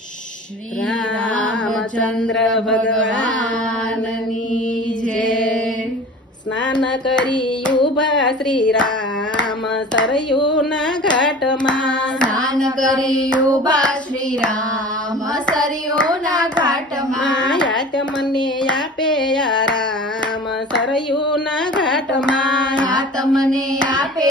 શ્રી રામચંદ્ર ભગવાનની જય। સ્નાન કરી ઉભા શ્રી રામ સરયુના ઘાટમાં। સ્નાન કરી ઉભા શ્રી રામ સરયુના ઘાટમાં। યાત મને આપે રામ સરયુના ઘાટમાં। યાત મને આપે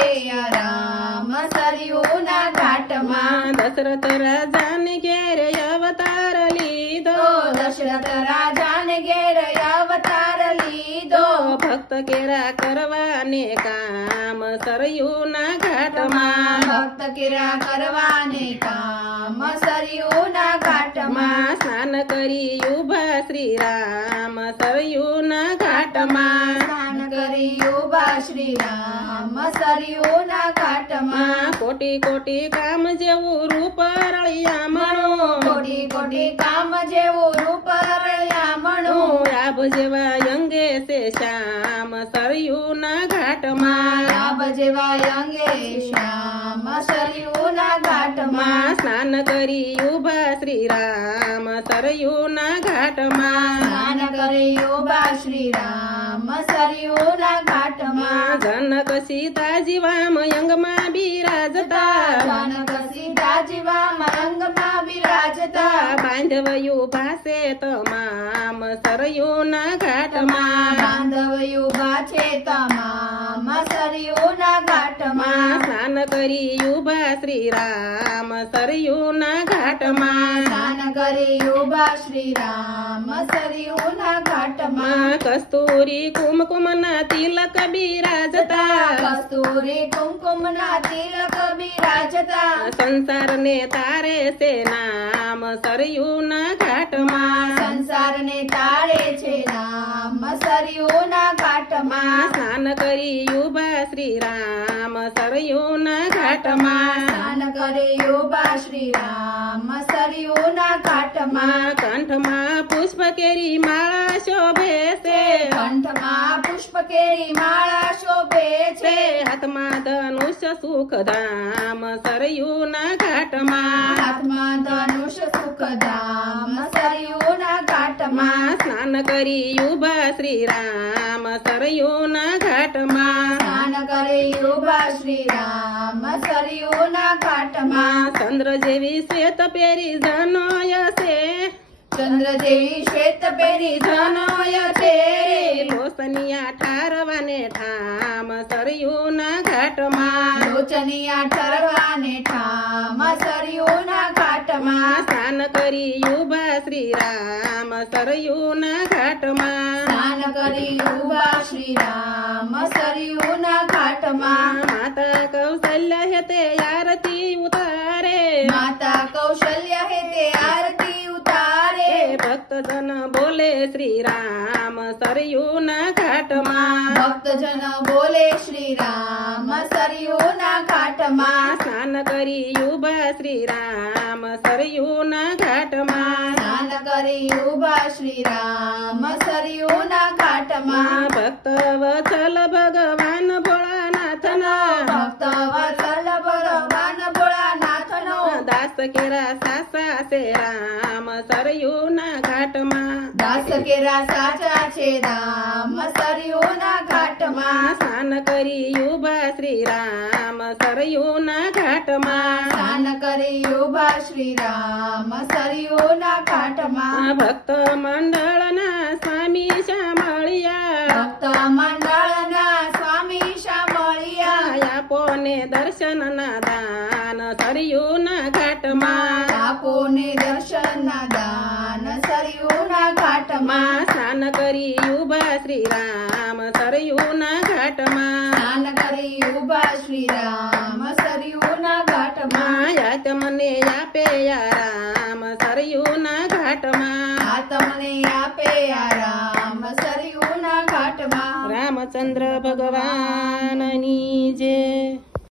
રામ સરયુના ઘાટમાં। દશરથ રાજાને ઘેર અવતાર લીધો। દશરથ રાજાને ઘેર અવતાર લીધો। ભક્ત કેરા કરવાને કામ સરયુના ઘાટમાં। ભક્ત કેરા કરવાને કામ સરયુના ઘાટમાં। સ્નાન કરી ઉભા શ્રી રામ સરયુના ઘાટમાં। સ્નાન કરી ઉભા શ્રી રામ સરયુના ઘાટમાં। કોટી કોટી કામ જેવું રૂપ રળિયામણું। કોટી કોટી કામ જેવું રૂપ રળિયામણું। આભ જેવા અંગે છે શ્યામ સરયુના ઘાટમાં। આભ જેવા અંગે શ્યામ સરયુના ઘાટમાં। સ્નાન કરી ઉભા શ્રી રામ સરયુના ઘાટમાં। સ્નાન કરી ઉભા શ્રી રામ સરયુના ઘાટમાં। જનક સીતાજી વામ અંગમાં બિરાજતા। જનક સીતાજી વામ અંગમાં બિરાજતા। બાંધવયું ભાસે તમામ સરયુના ઘાટમાં। બાંધવયું ભાસે તમામ સરયુના ઘાટમાં। સ્નાન કરી ઉભા શ્રી રામ સરયુના ઘાટમાં। સ્નાન કરી ઉભા શ્રી રામ સરયુના ઘાટમાં। કસ્તુરી કુમકુમના તિલક બિરાજતા। કસ્તુરી કુમકુમના તિલક બિરાજતા। સંસારને તારે છે નામ સરયુના ઘાટમાં। સંસારને તારે છે નામ સરયુના ઘાટમાં। સ્નાન કરી ઉભા શ્રી રામ સરયુના ઘાટમાં। સ્નાન કરી ઉભા શ્રી રામ સરયુના ઘાટમાં। કંઠમાં પુષ્પ કેરી માળા શોભે છે। કંઠમાં પુષ્પ કેરી માળા શોભે છે। હાથમાં ધનુષ સુખધામ સરયુના ઘાટમાં। હાથમાં ધનુષ સુખધામ સરયુના ઘાટમાં। સ્નાન કરી ઉભા શ્રી રામ સરયુના ઘાટમાં। સ્નાન કરી ઉભા શ્રી રામ સરયુના ઘાટમાં। ચંદ્ર જેવી શ્વેત પેરી જનોય છે। ચંદ્ર જેવી શ્વેત પેરી જનોય છે। લોસનિયા ઠારવાને ઠામ સરયુના ઘાટમાં। લોચનિયા ઠરવાને ઠામ સરયુના ઘાટમાં। સ્નાન કરી ઉભા શ્રી રામ સરયુના ઘાટમાં। સ્નાન કરી ઉભા શ્રી રામ સરયુના ઘાટમાં। માતા કૌશલ્ય હેતે આરતી ઉતારે। માતા કૌશલ્ય હેતે આરતી ઉતારે। ભક્તજન બોલે શ્રી રામ સરયુના ઘાટમાં। ભક્તજન બોલે શ્રી રામ સરયુના ઘાટમાં। સ્નાન કરી ઉભા શ્રી રામ સરયુના ઘાટમાં। સ્નાન કરી ઉભા શ્રી રામ સરયુના ઘાટમાં। ભક્ત વત્સલ ભગવાન ભોળાનાથના। ભક્ત વત્સલ ભગવાન ભોળાનાથનો દાસ કેરા સાસા છે રામ સરયુના ઘાટમાં। દાસ કેરા સાચા છે રામ સરયુના ઘાટમાં। સ્નાન કરી ઉભા શ્રી રામ સરયુના ઘાટમાં। સ્નાન કરી ઉભા શ્રી રામ સરયુના ઘાટમાં। ભક્ત મંડળના સ્વામી શામળિયા। ભક્ત મંડળના સ્વામી શામળિયા। આપોને દર્શનના દાન સરયુના ઘાટમાં। આપોને દર્શનના દાન સરયુના ઘાટમાં। સ્નાન કરી ઉભા શ્રી રામ સરયુના ઘાટમાં। સ્નાન કરી ઉભા શ્રી રામ સરયુના ઘાટમાં। યાત મને આપે રામ સરયુના ઘાટમાં। આ તમને આપે રામ સરયુના ઘાટમાં। રામચંદ્ર ભગવાનની જય।